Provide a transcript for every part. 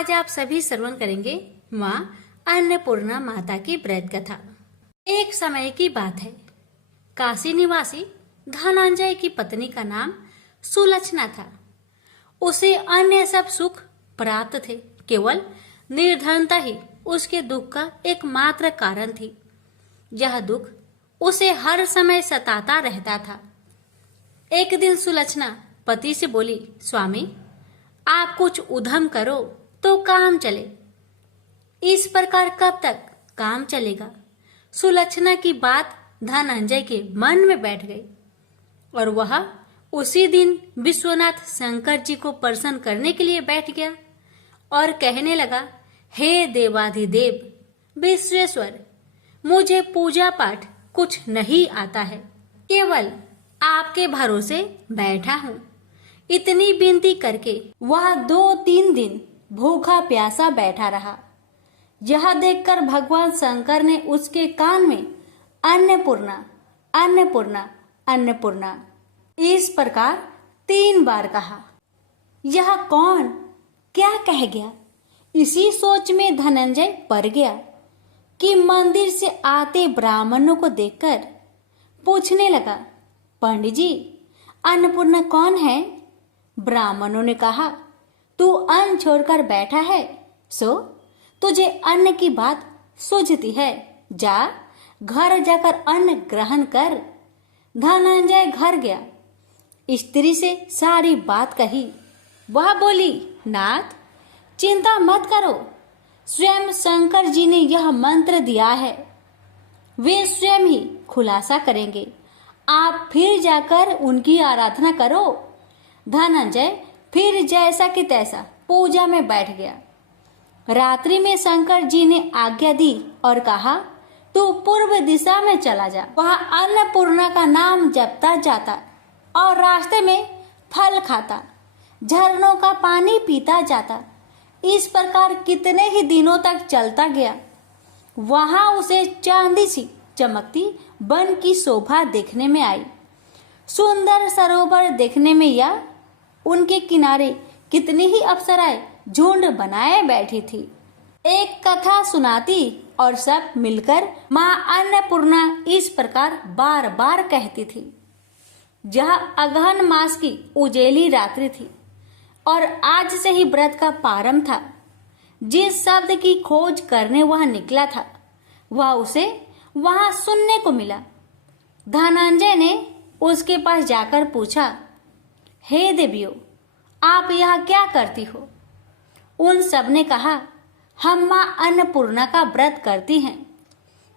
आज आप सभी श्रवण करेंगे माँ अन्नपूर्णा माता की व्रत कथा। एक समय की बात है, काशी निवासी धनंजय की पत्नी का नाम सुलक्षणा था। उसे अन्य सब सुख प्राप्त थे, केवल निर्धनता ही उसके दुख का एकमात्र कारण थी। यह दुख उसे हर समय सताता रहता था। एक दिन सुलक्षणा पति से बोली, स्वामी आप कुछ उद्यम करो तो काम चले। इस प्रकार कब तक काम चलेगा? सुलक्षणा की बात धनंजय के मन में बैठ गई और वह उसी दिन विश्वनाथ शंकर जी को प्रसन्न करने के लिए बैठ गया और कहने लगा, हे देवाधिदेव विश्वेश्वर, मुझे पूजा पाठ कुछ नहीं आता है, केवल आपके भरोसे बैठा हूँ। इतनी विनती करके वह 2-3 दिन भूखा प्यासा बैठा रहा। यह देखकर भगवान शंकर ने उसके कान में अन्नपूर्णा अन्नपूर्णा अन्नपूर्णा इस प्रकार 3 बार कहा। यह कौन क्या कह गया? इसी सोच में धनंजय पड़ गया कि मंदिर से आते ब्राह्मणों को देखकर पूछने लगा, पंडित जी अन्नपूर्णा कौन है? ब्राह्मणों ने कहा, तू अन्न छोड़कर बैठा है, सो तुझे अन्न की बात सूझती है, जा घर जाकर अन्न ग्रहण कर। धनंजय घर गया, स्त्री से सारी बात कही। वह बोली, नाथ चिंता मत करो, स्वयं शंकर जी ने यह मंत्र दिया है, वे स्वयं ही खुलासा करेंगे, आप फिर जाकर उनकी आराधना करो। धनंजय फिर जैसा कि तैसा पूजा में बैठ गया। रात्रि में शंकर जी ने आज्ञा दी और कहा, तू पूर्व दिशा में चला जा। वह अन्नपूर्णा का नाम जपता जाता और रास्ते में फल खाता, झरनों का पानी पीता जाता। इस प्रकार कितने ही दिनों तक चलता गया। वहां उसे चांदी सी चमकती वन की शोभा देखने में आई। सुंदर सरोवर देखने में या उनके किनारे कितनी ही अप्सराएं झुंड बनाए बैठी थी। एक कथा सुनाती और सब मिलकर माँ अन्नपूर्णा इस प्रकार बार बार कहती थी। यह अगहन मास की उजेली रात्रि थी और आज से ही व्रत का प्रारंभ था। जिस शब्द की खोज करने वह निकला था, वह उसे वहां सुनने को मिला। धनंजय ने उसके पास जाकर पूछा, हे देवियों, आप यहाँ क्या करती हो? उन सब ने कहा, हम माँ अन्नपूर्णा का व्रत करती हैं।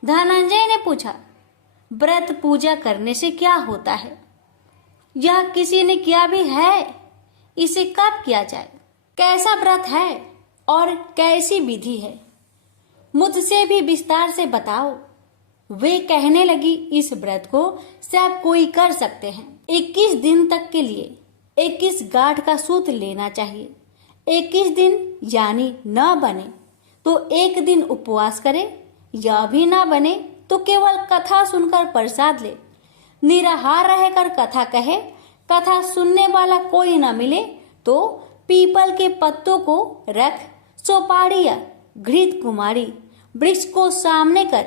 धनंजय ने पूछा, व्रत पूजा करने से क्या होता है? यह किसी ने किया भी है? इसे कब किया जाए? कैसा व्रत है और कैसी विधि है? मुझसे भी विस्तार से बताओ। वे कहने लगी, इस व्रत को सब कोई कर सकते हैं। 21 दिन तक के लिए 21 गांठ का सूत लेना चाहिए। 21 दिन यानी न बने तो 1 दिन उपवास करे, या भी ना बने तो केवल कथा सुनकर प्रसाद ले। निराहार रहकर कथा कहे, कथा सुनने वाला कोई न मिले तो पीपल के पत्तों को रख, सोपारी या घृत कुमारी वृक्ष को सामने कर,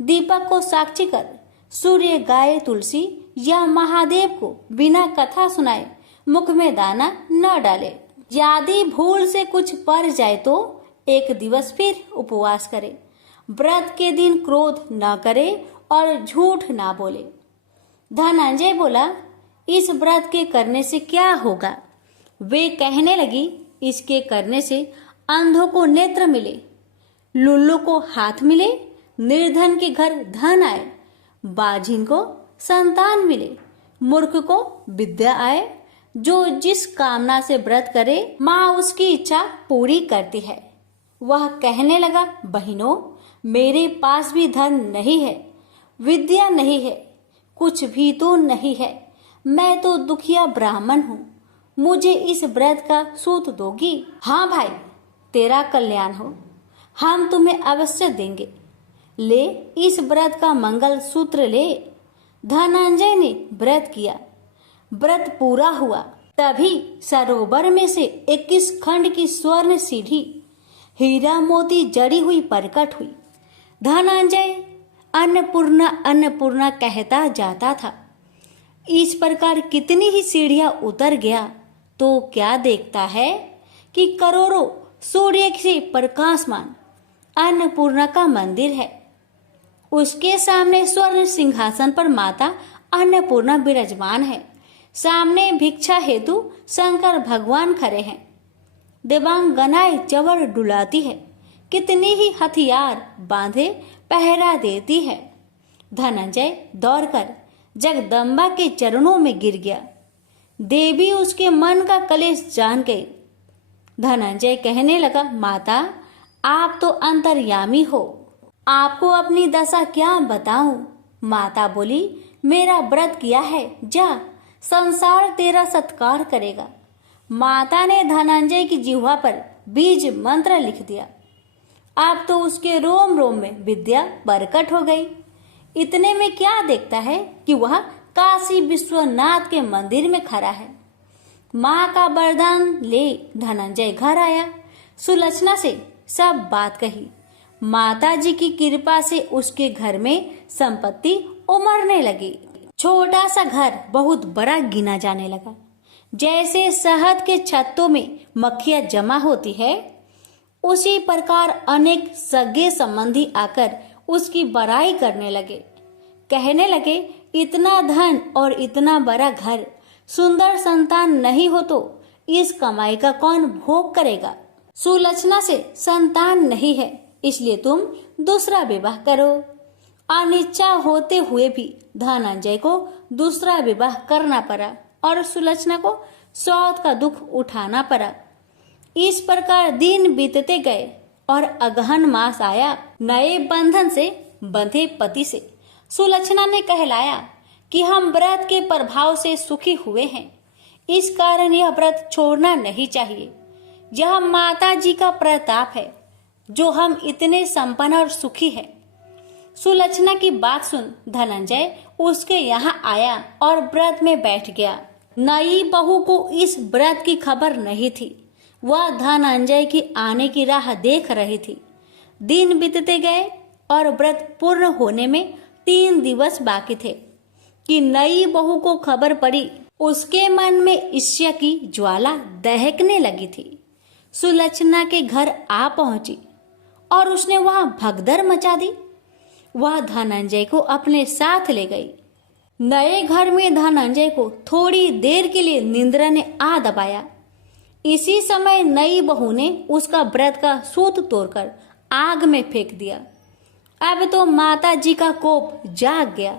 दीपक को साक्षी कर, सूर्य, गाय, तुलसी या महादेव को बिना कथा सुनाए मुख में दाना न डाले। यदि भूल से कुछ पड़ जाए तो 1 दिवस फिर उपवास करे। व्रत के दिन क्रोध न करे और झूठ न बोले। धनंजय बोला, इस व्रत के करने से क्या होगा? वे कहने लगी, इसके करने से अंधों को नेत्र मिले, लुल्लू को हाथ मिले, निर्धन के घर धन आए, बाझिन को संतान मिले, मूर्ख को विद्या आए। जो जिस कामना से व्रत करे माँ उसकी इच्छा पूरी करती है। वह कहने लगा, बहनों मेरे पास भी धन नहीं है, विद्या नहीं है, कुछ भी तो नहीं है। मैं तो दुखिया ब्राह्मण हूँ, मुझे इस व्रत का सूत दोगी? हाँ भाई, तेरा कल्याण हो, हम तुम्हें अवश्य देंगे। ले इस व्रत का मंगल सूत्र ले। धनंजय ने व्रत किया। व्रत पूरा हुआ, तभी सरोवर में से 21 खंड की स्वर्ण सीढ़ी हीरा मोती जड़ी हुई प्रकट हुई। धनंजय अन्नपूर्णा अन्नपूर्णा कहता जाता था। इस प्रकार कितनी ही सीढ़ियां उतर गया तो क्या देखता है कि करोड़ों सूर्य से प्रकाशमान अन्नपूर्णा का मंदिर है। उसके सामने स्वर्ण सिंहासन पर माता अन्नपूर्णा विराजमान है। सामने भिक्षा हेतु शंकर भगवान खड़े हैं। देवांगनाएं चवर डुलाती है। कितनी ही हथियार बांधे पहरा देती है। धनंजय दौड़कर जगदम्बा के चरणों में गिर गया। देवी उसके मन का कलेश जान गई। धनंजय कहने लगा, माता आप तो अंतर्यामी हो, आपको अपनी दशा क्या बताऊं। माता बोली, मेरा व्रत किया है, जा संसार तेरा सत्कार करेगा। माता ने धनंजय की जिह्वा पर बीज मंत्र लिख दिया। अब तो उसके रोम रोम में विद्या प्रकट हो गई। इतने में क्या देखता है कि वह काशी विश्वनाथ के मंदिर में खड़ा है। माँ का वरदान ले धनंजय घर आया। सुलक्षणा से सब बात कही। माता जी की कृपा से उसके घर में संपत्ति उमड़ने लगी। छोटा सा घर बहुत बड़ा गिना जाने लगा। जैसे शहद के छत्तों में मक्खियां जमा होती है, उसी प्रकार अनेक सगे संबंधी आकर उसकी बड़ाई करने लगे। कहने लगे, इतना धन और इतना बड़ा घर, सुंदर संतान नहीं हो तो इस कमाई का कौन भोग करेगा। सुलक्षणा से संतान नहीं है, इसलिए तुम दूसरा विवाह करो। अनिच्छा होते हुए भी धनंजय को दूसरा विवाह करना पड़ा और सुलक्षणा को सौत का दुख उठाना पड़ा। इस प्रकार दिन बीतते गए और अगहन मास आया। नए बंधन से बंधे पति से सुलक्षणा ने कहलाया कि हम व्रत के प्रभाव से सुखी हुए हैं, इस कारण यह व्रत छोड़ना नहीं चाहिए। यह माता जी का प्रताप है जो हम इतने संपन्न और सुखी हैं। सुलक्षणा की बात सुन धनंजय उसके यहाँ आया और व्रत में बैठ गया। नई बहू को इस व्रत की खबर नहीं थी। वह धनंजय की आने की राह देख रही थी। दिन बीतते गए और व्रत पूर्ण होने में 3 दिवस बाकी थे कि नई बहू को खबर पड़ी। उसके मन में ईर्ष्या की ज्वाला दहकने लगी थी। सुलक्षणा के घर आ पहुंची और उसने वहां भगदड़ मचा दी। वह धनंजय को अपने साथ ले गई। नए घर में धनंजय को थोड़ी देर के लिए निंद्रा ने आ दबाया। इसी समय नई बहू ने उसका व्रत का सूत तोड़कर आग में फेंक दिया। अब तो माता जी का कोप जाग गया।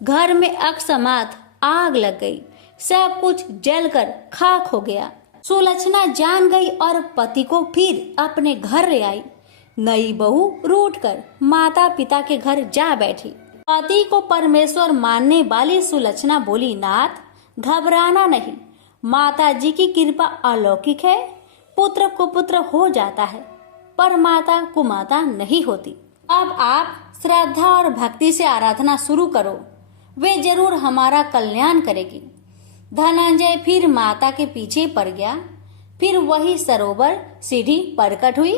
घर में अकस्मात आग लग गई। सब कुछ जलकर खाक हो गया। सुलक्षणा जान गई और पति को फिर अपने घर ले आई। नई बहू रूठकर माता पिता के घर जा बैठी। पति को परमेश्वर मानने वाली सुलक्षणा बोली, नाथ घबराना नहीं, माता जी की कृपा अलौकिक है। पुत्र को पुत्र हो जाता है पर माता कुमाता नहीं होती। अब आप श्रद्धा और भक्ति से आराधना शुरू करो, वे जरूर हमारा कल्याण करेगी। धनंजय फिर माता के पीछे पड़ गया। फिर वही सरोवर सीढ़ी प्रकट हुई।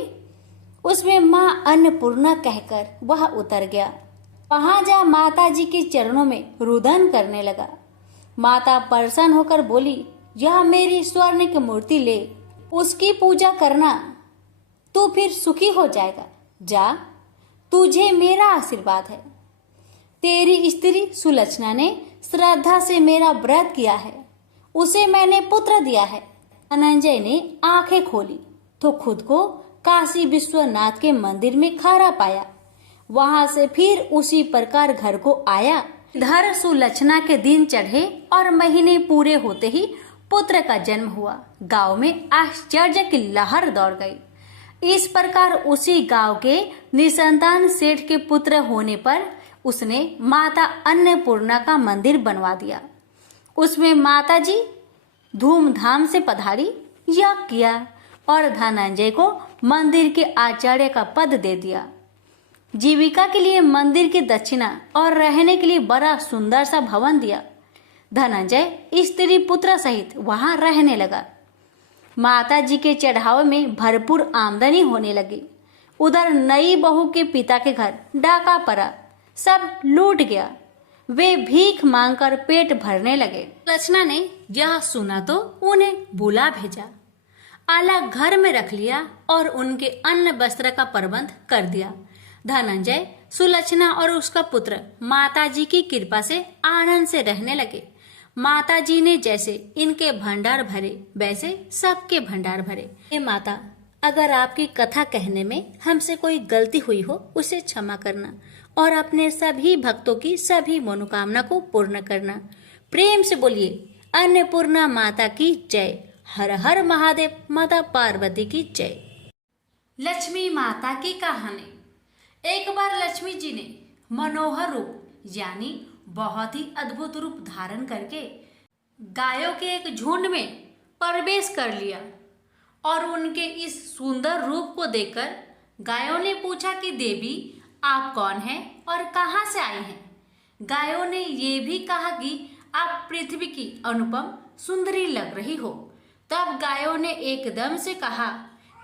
उसमें माँ अन्नपूर्णा कहकर वह उतर गया। वहां जा माता जी के चरणों में रुदन करने लगा। माता प्रसन्न होकर बोली, यह मेरी स्वर्ण की मूर्ति ले, उसकी पूजा करना, तू फिर सुखी हो जाएगा। जा, तुझे मेरा आशीर्वाद है। तेरी स्त्री सुलक्षणा ने श्रद्धा से मेरा व्रत किया है, उसे मैंने पुत्र दिया है। धनंजय ने आंखें खोली तो खुद को काशी विश्वनाथ के मंदिर में खड़ा पाया। वहां से फिर उसी प्रकार घर को आया। इधर सुलक्षणा के दिन चढ़े और महीने पूरे होते ही पुत्र का जन्म हुआ। गांव में आश्चर्य की लहर दौड़ गई। इस प्रकार उसी गांव के निसंतान सेठ के पुत्र होने पर उसने माता अन्नपूर्णा का मंदिर बनवा दिया। उसमें माता जी धूमधाम से पधारी, यज्ञ किया और धनंजय को मंदिर के आचार्य का पद दे दिया। जीविका के लिए मंदिर की दक्षिणा और रहने के लिए बड़ा सुंदर सा भवन दिया। धनंजय स्त्री पुत्र सहित वहां रहने लगा। माता जी के चढ़ावे में भरपूर आमदनी होने लगी। उधर नई बहू के पिता के घर डाका पड़ा, सब लूट गया। वे भीख मांगकर पेट भरने लगे। लक्षणा ने यह सुना तो उन्हें बुला भेजा, अलग घर में रख लिया और उनके अन्न वस्त्र का प्रबंध कर दिया। धनंजय, सुलक्षणा और उसका पुत्र माता जी की कृपा से आनंद से रहने लगे। माता जी ने जैसे इनके भंडार भरे वैसे सबके भंडार भरे। हे माता, अगर आपकी कथा कहने में हमसे कोई गलती हुई हो उसे क्षमा करना और अपने सभी भक्तों की सभी मनोकामना को पूर्ण करना। प्रेम से बोलिए अन्नपूर्णा माता की जय। हर हर महादेव, माता पार्वती की जय। लक्ष्मी माता की कहानी। एक बार लक्ष्मी जी ने मनोहर रूप यानी बहुत ही अद्भुत रूप धारण करके गायों के एक झुंड में प्रवेश कर लिया और उनके इस सुंदर रूप को देखकर गायों ने पूछा कि देवी, आप कौन हैं और कहाँ से आई हैं? गायों ने ये भी कहा कि आप पृथ्वी की अनुपम सुंदरी लग रही हो। तब गायों ने एकदम से कहा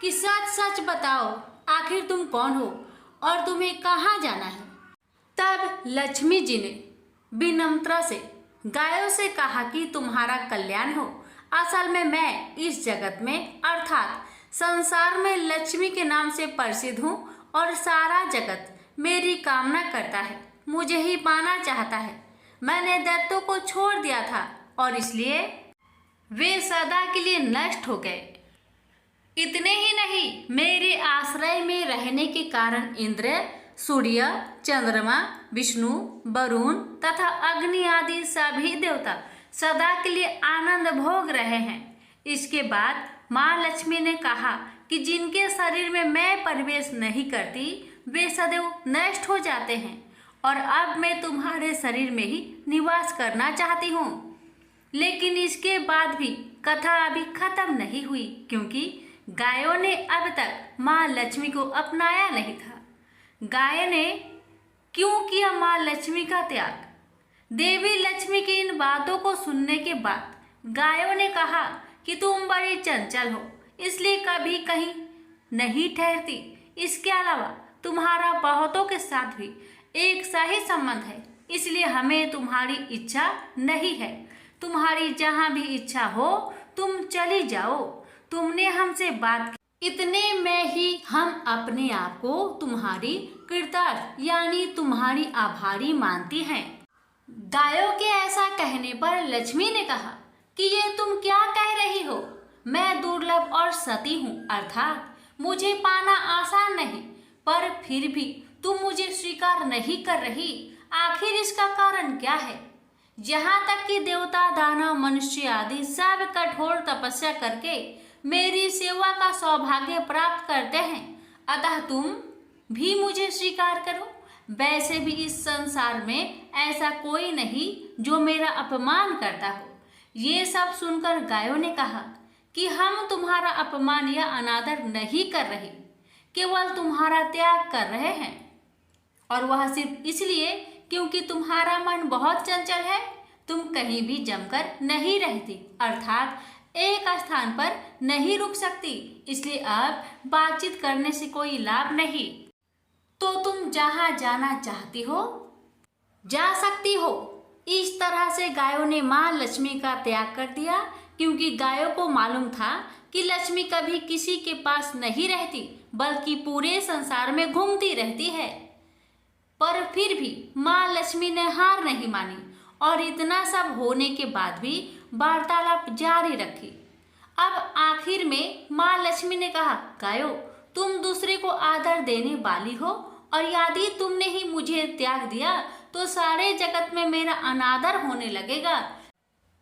कि सच सच बताओ, आखिर तुम कौन हो और तुम्हें कहाँ जाना है? तब लक्ष्मी जी ने विनम्रता से गायों से कहा कि तुम्हारा कल्याण हो। असल में मैं इस जगत में अर्थात संसार में लक्ष्मी के नाम से प्रसिद्ध हूँ और सारा जगत मेरी कामना करता है, मुझे ही पाना चाहता है। मैंने दैत्यों को छोड़ दिया था और इसलिए वे सदा के लिए नष्ट हो गए। इतने ही नहीं, मेरे आश्रय में रहने के कारण इंद्र, सूर्य, चंद्रमा, विष्णु, वरुण तथा अग्नि आदि सभी देवता सदा के लिए आनंद भोग रहे हैं। इसके बाद माँ लक्ष्मी ने कहा कि जिनके शरीर में मैं प्रवेश नहीं करती वे सदैव नष्ट हो जाते हैं और अब मैं तुम्हारे शरीर में ही निवास करना चाहती हूँ। लेकिन इसके बाद भी कथा अभी खत्म नहीं हुई, क्योंकि गायों ने अब तक माँ लक्ष्मी को अपनाया नहीं था। गाय ने क्यों किया माँ लक्ष्मी का त्याग? देवी लक्ष्मी की इन बातों को सुनने के बाद गायों ने कहा कि तुम बड़ी चंचल हो, इसलिए कभी कहीं नहीं ठहरती। इसके अलावा तुम्हारा बहुतों के साथ भी एक सा ही संबंध है, इसलिए हमें तुम्हारी इच्छा नहीं है। तुम्हारी जहाँ भी इच्छा हो तुम चली जाओ। तुमने हमसे बात की, इतने में ही हम अपने आप को तुम्हारी कृतार्थ यानी तुम्हारी आभारी मानती हैं। गायों के ऐसा कहने पर लक्ष्मी ने कहा कि ये तुम क्या कह रही हो? मैं दुर्लभ और सती हूँ, अर्थात मुझे पाना आसान नहीं, पर फिर भी तुम मुझे स्वीकार नहीं कर रही। आखिर इसका कारण क्या है? यहाँ तक कि देवता, दानव, मनुष्य आदि सब कठोर तपस्या करके मेरी सेवा का सौभाग्य प्राप्त करते हैं, अतः तुम भी मुझे स्वीकार करो। वैसे भी इस संसार में ऐसा कोई नहीं जो मेरा अपमान करता हो। ये सब सुनकर गायों ने कहा कि हम तुम्हारा अपमान या अनादर नहीं कर रहे, केवल तुम्हारा त्याग कर रहे हैं, और वह सिर्फ इसलिए क्योंकि तुम्हारा मन बहुत चंचल है। तुम कहीं भी जमकर नहीं रहती, अर्थात एक स्थान पर नहीं रुक सकती, इसलिए अब बातचीत करने से कोई लाभ नहीं। तो तुम जहाँ जाना चाहती हो जा सकती हो। इस तरह से गायों ने माँ लक्ष्मी का त्याग कर दिया, क्योंकि गायों को मालूम था कि लक्ष्मी कभी किसी के पास नहीं रहती, बल्कि पूरे संसार में घूमती रहती है। पर फिर भी माँ लक्ष्मी ने हार नहीं मानी और इतना सब होने के बाद भी वार्तालाप जारी रखी। अब आखिर में माँ लक्ष्मी ने कहा, गायों, तुम दूसरे को आदर देने वाली हो और यदि तुमने ही मुझे त्याग दिया तो सारे जगत में मेरा अनादर होने लगेगा।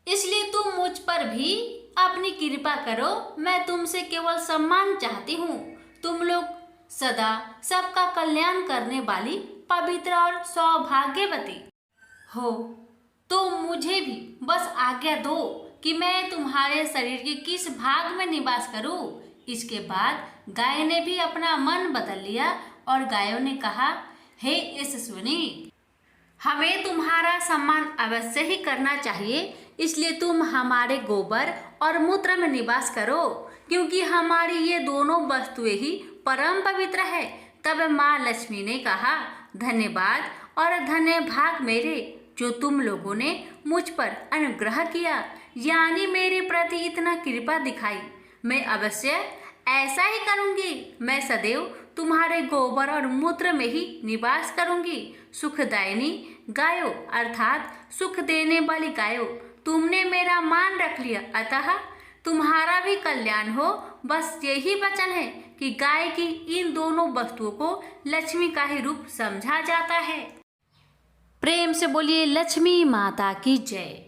इसलिए तुम मुझ पर भी अपनी कृपा करो। मैं तुमसे केवल सम्मान चाहती हूँ। तुम लोग सदा सबका कल्याण करने वाली पवित्र और सौभाग्यवती हो, तो मुझे भी बस आज्ञा दो कि मैं तुम्हारे शरीर के किस भाग में निवास करूं। इसके बाद गाय ने भी अपना मन बदल लिया और गायों ने कहा, हे यशस्विनी, हमें तुम्हारा सम्मान अवश्य ही करना चाहिए, इसलिए तुम हमारे गोबर और मूत्र में निवास करो। क्योंकि हमारी ये दोनों वस्तुएं ही परम पवित्र है। तब माँ लक्ष्मी ने कहा, धन्यवाद और धन्य भाग मेरे, जो तुम लोगों ने मुझ पर अनुग्रह किया, यानी मेरे प्रति इतना कृपा दिखाई। मैं अवश्य ऐसा ही करूंगी। मैं सदैव तुम्हारे गोबर और मूत्र में ही निवास करूंगी। सुखदायिनी गायो अर्थात सुख देने वाली गायो, तुमने मेरा मान रख लिया, अतः तुम्हारा भी कल्याण हो। बस यही वचन है कि गाय की इन दोनों वस्तुओं को लक्ष्मी का ही रूप समझा जाता है। प्रेम से बोलिए लक्ष्मी माता की जय।